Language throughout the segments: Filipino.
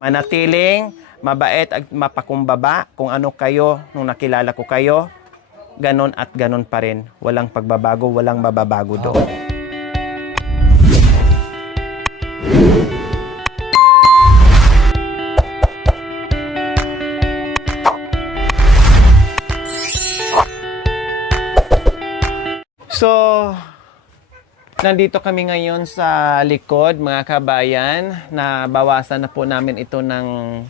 Manatiling mabait at mapakumbaba kung ano kayo nung nakilala ko kayo. Ganon at ganon pa rin. Walang pagbabago, walang mababago doon. So, nandito kami ngayon sa likod, mga kabayan, na bawasan na po namin ito ng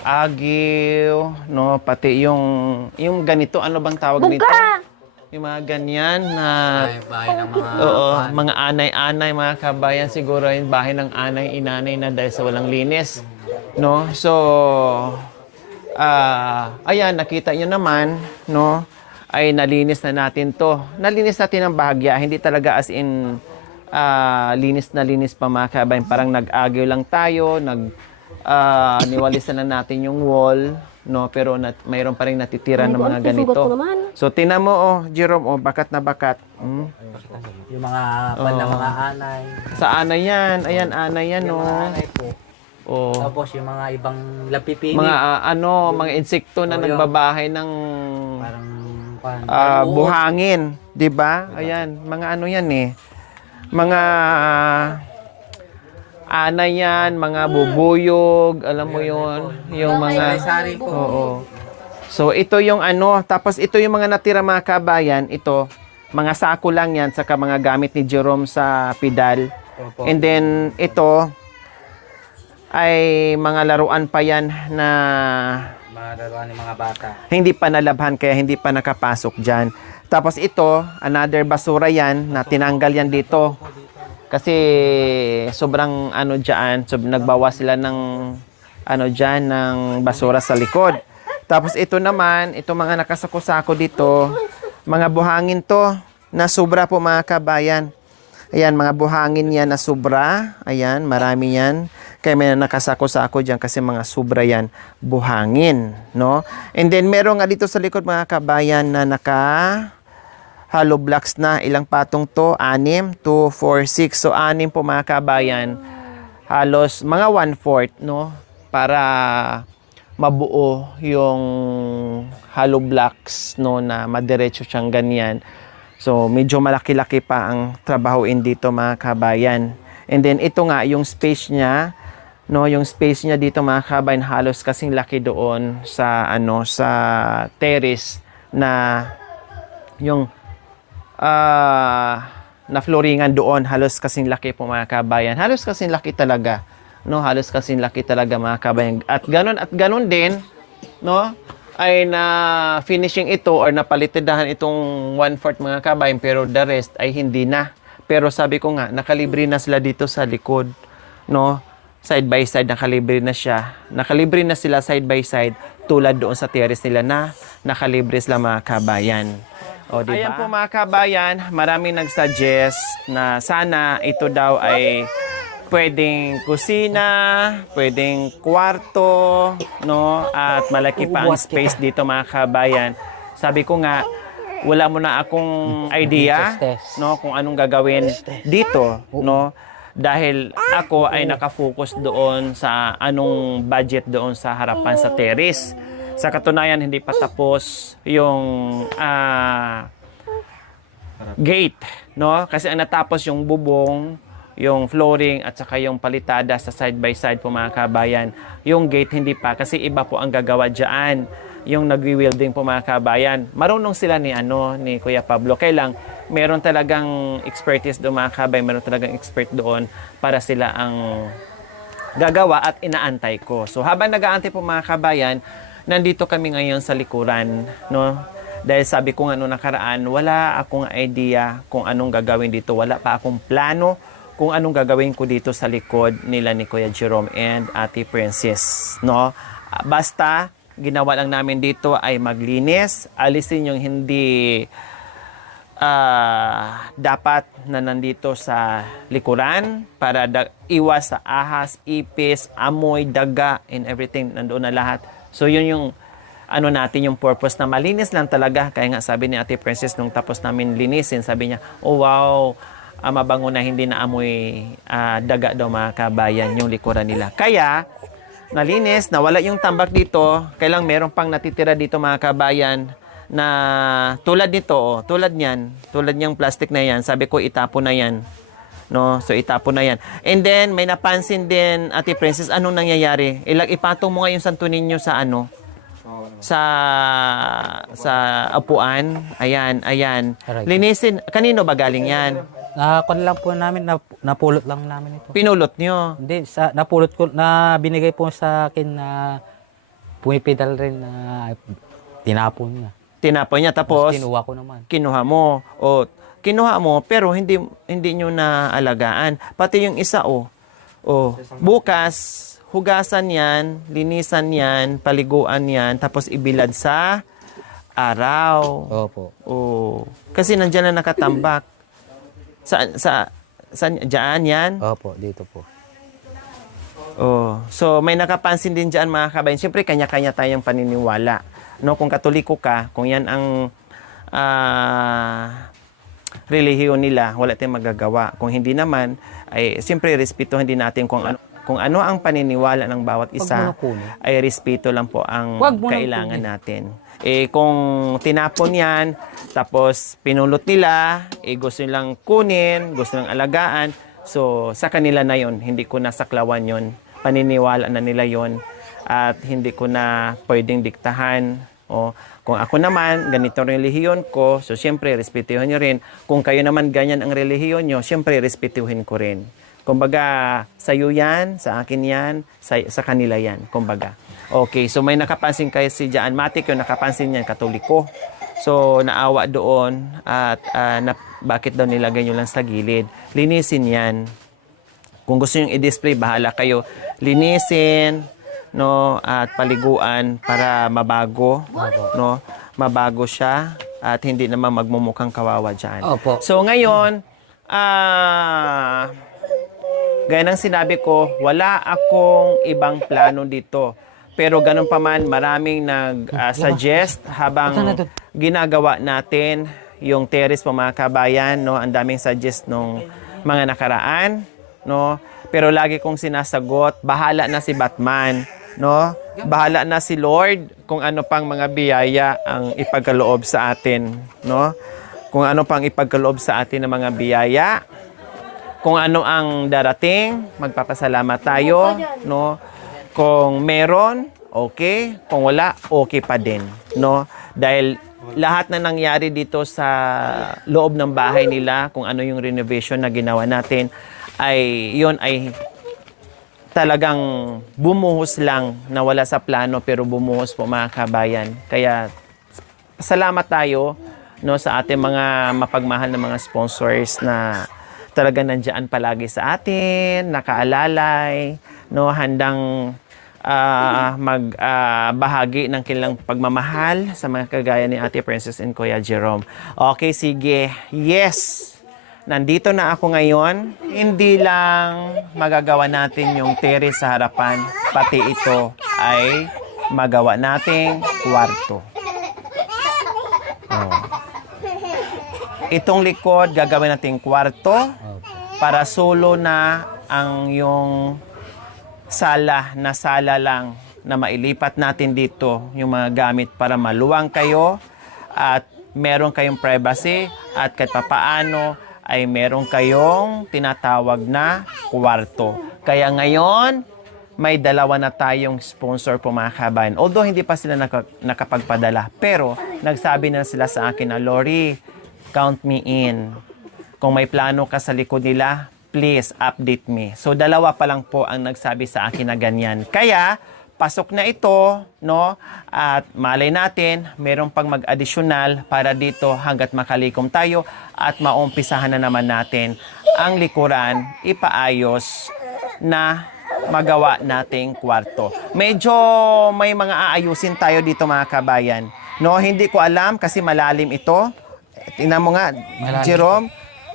agiw, no, pati yung ganito, ano bang tawag nito? Yung mga ganyan na Bahay ng mga mga anay-anay, mga kabayan, siguro yung bahay ng anay, inanay na dahil sa walang linis, no? So, ayan, nakita nyo naman, no? Ay nalinis na natin to. Nalinis natin ng bahagya, hindi talaga as in linis na linis pa, mga kabayan. Parang nag-agyo lang tayo, niwalisan na natin yung wall, no? Pero mayroon pa rin natitira ng mga ganito. So tingnan mo, Jerome, bakat na bakat. yung mga pan ng mga anay. Sa anay yan, ayan, anay yan, Yung no? mga anay po. Oh. Tapos yung mga ibang lapipini. Mga mga insekto na yung nagbabahay ng parang buhangin, 'di ba? Ayan, mga ano 'yan eh. Mga ana 'yan, mga bubuyog, alam mo 'yon, yung mga sari po. oo. So ito yung ano, tapos ito yung mga natira, mga kabayan, ito mga sako lang 'yan saka mga gamit ni Jerome sa Pidal. Opo. And then ito ay mga laruan pa 'yan na Mga laruan ng mga bata. hindi pa nalabhan kaya hindi pa nakapasok dyan. Tapos ito, another basura yan na tinanggal yan dito. Kasi sobrang ano dyan, nagbawa sila ng ano dyan, ng basura sa likod. Tapos ito naman, ito mga nakasako-sako dito, mga buhangin to na sobra po, mga kabayan. Ayan, mga buhangin yan na sobra. Ayan, marami yan. Kaya may nakasako-sako dyan kasi mga sobra yan, buhangin, no? And then, meron nga dito sa likod, mga kabayan, na hollow blocks na. Ilang patong to? 6, 2, 4, 6. So, 6 po, mga kabayan. Halos mga 1/4, no? Para mabuo yung hollow blocks, no? Na madiretso siyang ganyan. So, medyo malaki-laki pa ang trabahoin dito, mga kabayan. And then, ito nga, yung space niya, no, yung space niya dito, mga kabayan, halos kasing laki doon sa, sa terrace na yung na flooringan doon, halos kasing laki po, mga kabayan. Halos kasing laki talaga, no, halos kasing laki talaga, mga kabayan. At ganon din, no, ay na finishing ito or napalitidahan itong 1/4, mga kabayan, pero the rest ay hindi na. Pero sabi ko nga, nakalibre na sila dito sa likod, no? Side by side, nakalibre na siya. Nakalibre na sila side by side tulad doon sa terrace nila na nakalibre sila, mga kabayan. O, diba? Ayan po, mga kabayan, maraming nagsuggest na sana ito daw ay pwedeng kusina, pwedeng kwarto, no? At malaki pa ang space dito, mga kabayan. Sabi ko nga, wala mo na akong idea, no, kung anong gagawin dito, no? Dahil ako ay nakafocus doon sa anong budget doon sa harapan sa terrace. Sa katunayan, hindi pa tapos yung gate, no? Kasi ang natapos yung bubong, yung flooring at saka yung palitada sa side by side po, mga kabayan. Yung gate hindi pa kasi iba po ang gagawa diyan. Yung nagwi-welding po, mga kabayan. Marunong sila ni Kuya Pablo. Kailang meron talagang expertise doon, mga kabayan. Meron talagang expert doon para sila ang gagawa at inaantay ko. So habang nag-aantay po, mga kabayan, nandito kami ngayon sa likuran, no? Dahil sabi ko nga noong nakaraan, wala akong idea kung anong gagawin dito. Wala pa akong plano kung anong gagawin ko dito sa likod nila ni Kuya Jerome and Ate Princess, no? Basta ginawa lang namin dito ay maglinis, alisin yung hindi dapat na nandito sa likuran para iwas sa ahas, ipis, amoy, daga, and everything, nandoon na lahat. So yun yung natin, yung purpose na malinis lang talaga. Kaya nga sabi ni Ate Princess nung tapos namin linisin, sabi niya, oh wow, mabango na hindi na amoy daga daw mga kabayan yung likuran nila. Kaya, nalinis, nawala yung tambak dito, kailang meron pang natitira dito mga kabayan na tulad nito, tulad niyang plastic na yan, sabi ko itapon na yan. No? So itapon na yan. And then, may napansin din, Ate Princess, anong nangyayari? Ipatong mo nga yung santo ninyo sa ano? Sa upuan. Ayan. Aray. Linisin. Kanino ba galing yan? Nakakon lang po namin, napulot lang namin ito. Pinulot nyo. Hindi, napulot ko, na binigay po sa akin na pumipidal rin na tinapon niya. Tinapon niya. Tapos, Kinuha ko naman. kinuha mo. O, kinuha mo, pero hindi nyo naalagaan. Pati yung isa, bukas, hugasan yan, linisan yan, paliguan yan, tapos ibilad sa araw. Opo. Kasi nandiyan na nakatambak. Saan, dyan yan? Opo, dito po. So may nakapansin din dyan mga kabayan. Siyempre, kanya-kanya tayong paniniwala. No, kung Katoliko ka, kung yan ang relihiyon nila, wala tayong magagawa. Kung hindi naman, ay siyempre respetuhin din natin kung ano ang paniniwala ng bawat isa, ay respeto lang po ang kailangan natin. Kung tinapon yan, tapos pinulot nila, gusto nilang kunin, gusto nilang alagaan, so sa kanila na yon, hindi ko nasaklawan yon, paniniwala na nila yon, at hindi ko na pwedeng diktahan. Kung ako naman, ganito ang relihiyon ko, so siyempre, respetuhin nyo rin. Kung kayo naman ganyan ang relihiyon nyo, siyempre, respetuhin ko rin. Kumbaga, sa'yo yan, sa akin yan, sa kanila yan. Kumbaga. Okay, so may nakapansin kayo si Jaan Matic, yung nakapansin niyan, Katoliko. So, naawa doon at bakit daw nilagay nyo lang sa gilid. Linisin yan. Kung gusto nyo i-display, bahala kayo. Linisin, no, at paliguan para mabago, no, mabago siya at hindi naman magmumukhang kawawa dyan. Opo. So ngayon, gaya ng sinabi ko, wala akong ibang plano dito. Pero ganun pa man, maraming nag-suggest habang ginagawa natin yung terrace po mga kabayan, no, ang daming suggest nung mga nakaraan, no. Pero lagi kong sinasagot, bahala na si Batman, no? Bahala na si Lord kung ano pang mga biyaya ang ipagkaloob sa atin, no? Kung ano pang ipagkaloob sa atin ng mga biyaya, kung ano ang darating, magpapasalamat tayo, no? Kung meron, okay. Kung wala, okay pa din, no? Dahil lahat na nangyari dito sa loob ng bahay nila, kung ano yung renovation na ginawa natin, ay yun ay talagang bumuhos lang na wala sa plano pero bumuhos po mga kabayan. Kaya salamat tayo, no, sa ating mga mapagmahal na mga sponsors na talagang nandiyan palagi sa atin, nakaalalay, no, handang magbahagi ng kanilang pagmamahal sa mga kagaya ni Ate Princess and Kuya Jerome. Okay, sige. Yes! Nandito na ako ngayon. Hindi lang magagawa natin yung terrace sa harapan, pati ito ay magawa nating kwarto. Itong likod, gagawin nating kwarto para solo na ang yung sala lang na mailipat natin dito yung mga gamit para maluwang kayo at meron kayong privacy at kahit papaano ay meron kayong tinatawag na kwarto. Kaya ngayon, may dalawa na tayong sponsor po mga kabayan. Although hindi pa sila nakapagpadala, pero nagsabi na sila sa akin na, Lori, count me in. Kung may plano ka sa likod nila, please update me. So dalawa pa lang po ang nagsabi sa akin na ganyan. Kaya pasok na ito, no? At malay natin, meron pang mag-additional para dito hanggat makalikom tayo at maumpisahan na naman natin ang likuran, ipaayos na magawa nating kwarto. Medyo may mga aayusin tayo dito mga kabayan. No, hindi ko alam kasi malalim ito. Tingnan mo nga, Malalim. Jerome.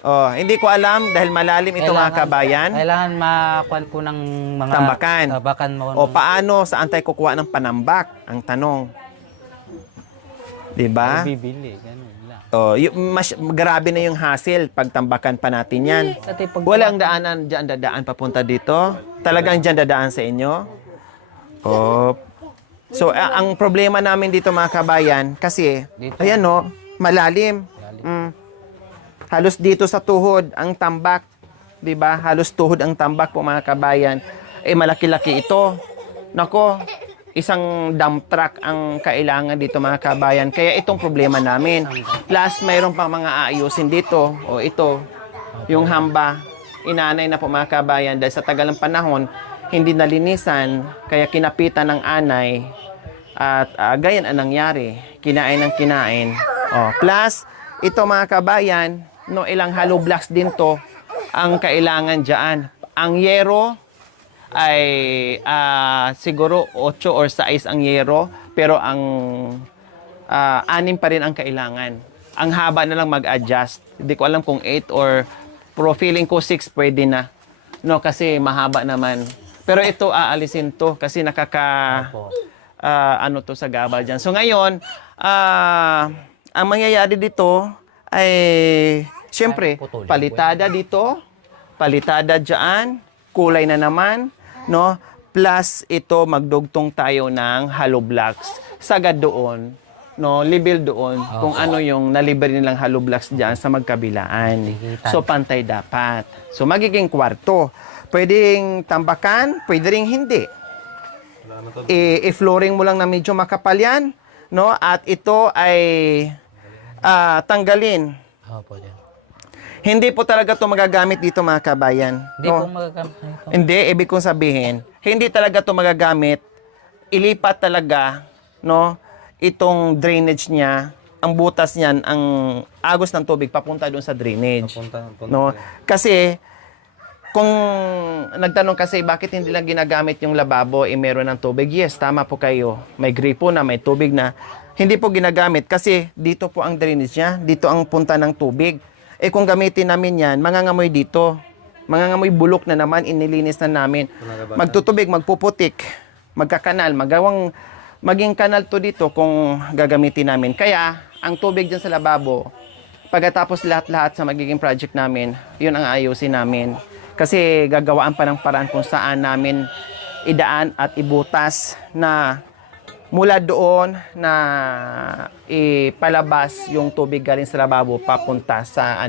Oh, hindi ko alam dahil malalim ito mga kabayan. Kailangan makuha po ng mga Tambakan. Tambakan mo. O paano, saan tayo kukuha ng panambak? Ang tanong. Diba? Bibili, ganun lang. Oh, mas grabe na yung hassle pag tambakan pa natin yan. Dati pag Walang daanan diyan dadaan papunta dito. Talagang diyan dadaan sa inyo. Oh. So ang problema namin dito mga kabayan kasi Dito. ayan no, malalim. Halos dito sa tuhod ang tambak, 'di ba? Halos tuhod ang tambak po mga kabayan. Eh malaki-laki ito. Nako, isang dump truck ang kailangan dito mga kabayan. Kaya itong problema namin. Plus, mayroon pang mga aayusin dito. O ito, yung hamba. Inanay na po mga kabayan dahil sa tagal ng panahon, hindi nalinisan. Kaya kinapitan ng anay. At gayan ang nangyari. Kinain ng kinain. O, plus, ito mga kabayan, no, ilang hollow blocks din to ang kailangan dyan. Ang yero, ay siguro 8 or 6 ang yero, pero ang 6 pa rin ang kailangan. Ang haba na lang mag-adjust. Hindi ko alam kung 8 or pero feeling ko 6 pwede na. No, kasi mahaba naman. Pero ito aalisin to kasi Opo. ano to sa gabal dyan. So ngayon, ang mangyayari dito ay syempre, Putulin. palitada dito, palitada dyan, kulay na naman, no? Plus ito magdugtong tayo ng hollow blocks. Sagad doon, no? Level doon kung ano yung nalibre nilang hollow blocks diyan sa magkabilaan. So pantay dapat. So magiging kwarto. Pwedeng tambakan, pwede ring hindi. I-flooring mo lang na medyo makapal yan, no? At ito ay tanggalin. Opo, dyan. Hindi po talaga ito magagamit dito mga kabayan. Hindi no? po magagamit nito. Hindi, ibig kong sabihin, hindi talaga ito magagamit. Ilipat talaga, no, itong drainage niya, ang butas niyan, ang agos ng tubig papunta doon sa drainage. No? Kasi, kung nagtanong kasi bakit hindi lang ginagamit yung lababo, meron ng tubig. Yes, tama po kayo. May gripo na, may tubig na. Hindi po ginagamit kasi dito po ang drainage niya, dito ang punta ng tubig. Eh kung gamitin namin yan, mangangamoy dito. Mangangamoy bulok na naman, inilinis na namin. Magtutubig, magpuputik, magkakanal, maging kanal to dito kung gagamitin namin. Kaya, ang tubig dyan sa lababo, pagkatapos lahat-lahat sa magiging project namin, yun ang ayusin namin. Kasi gagawaan pa ng paraan kung saan namin idaan at ibutas na mula doon na ipalabas yung tubig galing sa lababo papunta sa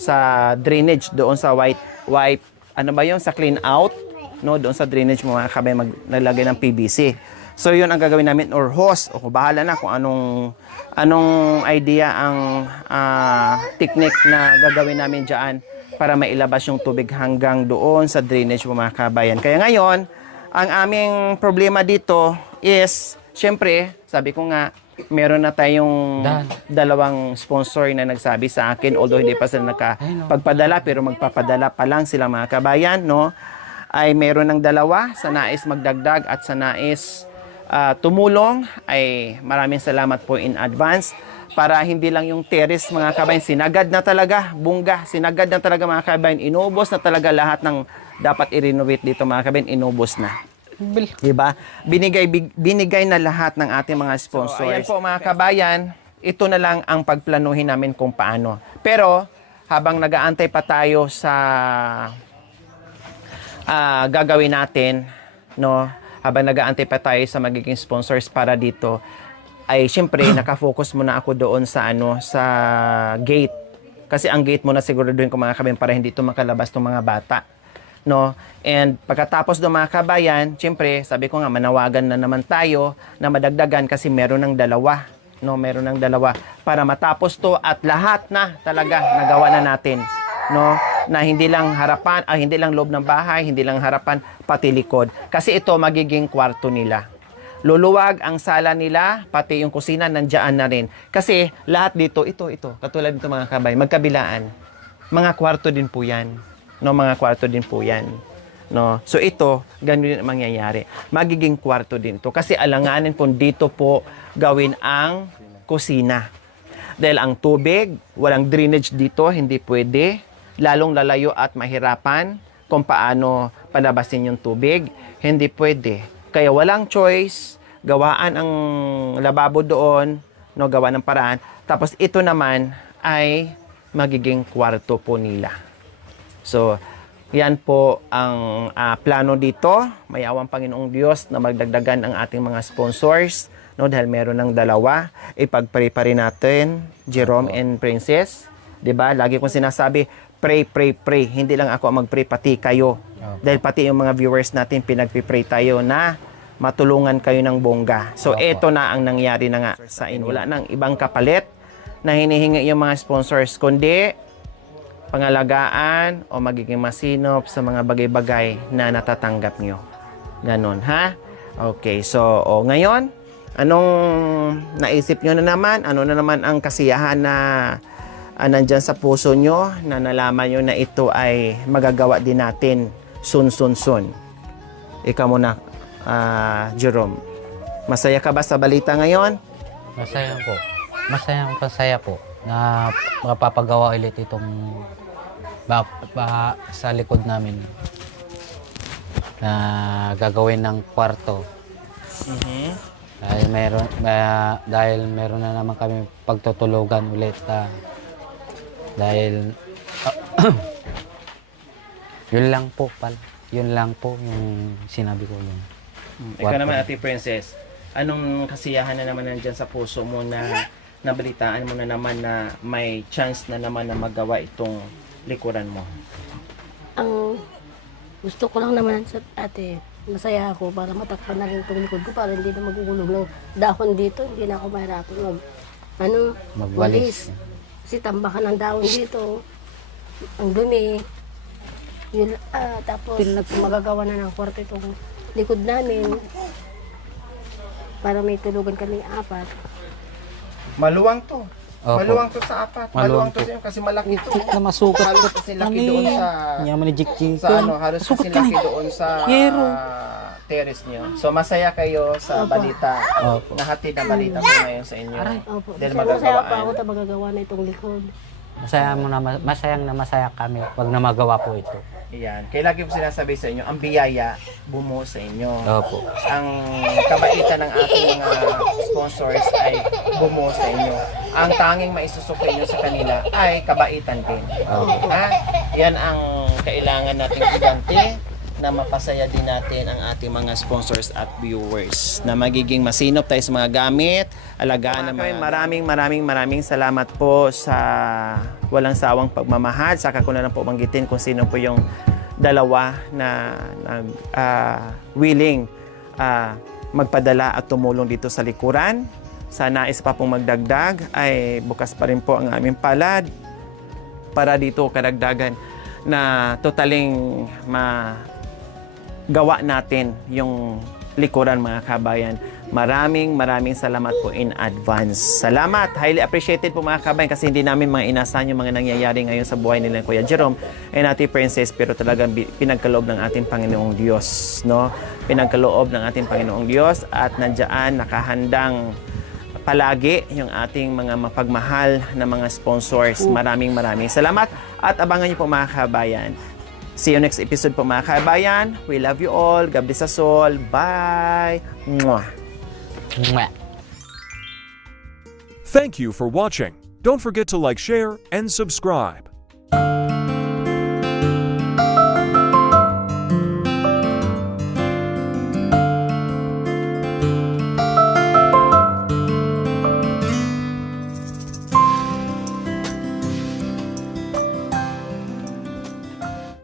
sa drainage doon sa wipe ano ba yun sa clean out no doon sa drainage mo mga kabay maglalagay ng PVC. So yun ang gagawin namin or hose o bahala na kung anong idea ang technique na gagawin namin diyan para mailabas yung tubig hanggang doon sa drainage mo mga kabayan. Kaya ngayon, ang aming problema dito is, syempre, sabi ko nga, meron na tayong dalawang sponsor na nagsabi sa akin, although hindi pa sila nakapagpadala, pero magpapadala pa lang sila mga kabayan, no? Ay meron ng dalawa sa nais magdagdag at sa nais tumulong, ay maraming salamat po in advance para hindi lang yung terrace mga kabayan, sinagad na talaga, bungga, sinagad na talaga mga kabayan, inubos na talaga lahat ng dapat i-renovate dito mga kabayan, inubos na. Diba? Binigay na lahat ng ating mga sponsors. So, ayan po mga kabayan, ito na lang ang pagplanuhin namin kung paano. Pero, habang nag-aantay pa tayo sa gagawin natin, no? Habang nag-aantay pa tayo sa magiging sponsors para dito, ay syempre nakafocus muna ako doon sa sa gate. Kasi ang gate muna siguraduhin ko mga kabayan para hindi ito makalabas ng mga bata. No? And pagkatapos ng mga kabayan, syempre, sabi ko nga, manawagan na naman tayo na madagdagan kasi meron ng dalawa. No? Meron ng dalawa. Para matapos to at lahat na talaga nagawa na natin. No? Na hindi lang harapan, hindi lang loob ng bahay, hindi lang harapan, pati likod. Kasi ito magiging kwarto nila. Luluwag ang sala nila, pati yung kusina nandiyan na rin. Kasi lahat dito, ito, katulad nito mga kabay, magkabilaan. Mga kwarto din po yan. No, mga kwarto din po yan. No? So ito, ganun din ang mangyayari. Magiging kwarto din to kasi alanganin po dito po gawin ang kusina. Dahil ang tubig, walang drainage dito, hindi pwede. Lalong lalayo at mahirapan kung paano palabasin yung tubig. Hindi pwede. Kaya walang choice, gawaan ang lababo doon, no, gawa ng paraan. Tapos ito naman ay magiging kwarto po nila. So, yan po ang plano dito. May awang Panginoong Diyos na magdagdagan ang ating mga sponsors, no, dahil meron ng dalawa. Ipag-pray pa rin natin, Jerome and Princess. 'Di ba? Lagi kong sinasabi, pray, pray, pray. Hindi lang ako ang mag-pray, pati kayo. Dahil pati yung mga viewers natin, pinagpipray tayo na matulungan kayo ng bongga. So, eto na ang nangyari na nga sa inyo. Wala nang ibang kapalit na hinihingi yung mga sponsors, kundi pangalagaan o magiging masinop sa mga bagay-bagay na natatanggap nyo. Ganon, ha? Okay, so, ngayon, anong naisip nyo na naman? Ano na naman ang kasiyahan na nandyan sa puso nyo na nalaman nyo na ito ay magagawa din natin soon. Ikaw muna, Jerome. Masaya ka ba sa balita ngayon? Masaya po na mapapagawa ulit itong sa likod namin na gagawin ng kwarto. Dahil meron na naman kami pagtutulugan ulit dahil yun lang po yung sinabi ko yun. Ikaw naman, Ate Princess, anong kasiyahan na naman nandyan sa puso mo na nabalitaan mo na naman na may chance na naman na magawa itong likuran mo? Ang gusto ko lang naman sa ate, masaya ako para matakpan na rin itong likod ko para hindi na magugulog ng dahon dito. Hindi na ako mahirapan magwalis. Kasi tambakan ng dahon dito. Ang dumi. Yun, tapos magagawa na ng kwarto itong likod namin para may tulugan kaming 4. Maluwang to. Opo. Maluwang to sa 4. Maluwang to sa'yo kasi malaki to. Na masukat Halos kasi laki doon sa yaman ni Jik halos kasi laki doon sa terrace nyo. So masaya kayo sa balita. Opo. Nahatid na balita po ngayon sa inyo. Opo. Dahil Masaya pa ako magagawaan. na magagawa na itong likod. Masaya kami pag namagawa po ito. Iyan. Kaya lagi ko sinasabi sa inyo, ang biyaya bumuo sa inyo. Opo. Ang kabaitan ng ating mga sponsors ay bumuo sa inyo. Ang tanging maisusukay nyo sa kanila ay kabaitan din. Ha? Yan ang kailangan nating iganti na mapasaya din natin ang ating mga sponsors at viewers na magiging masinop tayo sa mga gamit, alagaan ng mga maraming salamat po sa walang sawang pagmamahal. Saka ko na lang po banggitin kung sino po yung dalawa na willing magpadala at tumulong dito sa likuran. Sa nais pa pong magdagdag ay bukas pa rin po ang aming palad para dito kadagdagan na totaling gawa natin yung likuran, mga kabayan. Maraming salamat po in advance. Salamat. Highly appreciated po, mga kabayan, kasi hindi namin mga inasahan yung mga nangyayari ngayon sa buhay nila Kuya Jerome and Ate Princess, pero talagang pinagkaloob ng ating Panginoong Diyos, no? Pinagkaloob ng ating Panginoong Diyos at nandiyan nakahandang palagi yung ating mga mapagmahal na mga sponsors. Maraming salamat at abangan niyo po, mga kabayan. See you next episode po, mga kabayan. We love you all. God bless us all. Bye! Mwah! Mwah. Thank you for watching. Don't forget to like, share, and subscribe.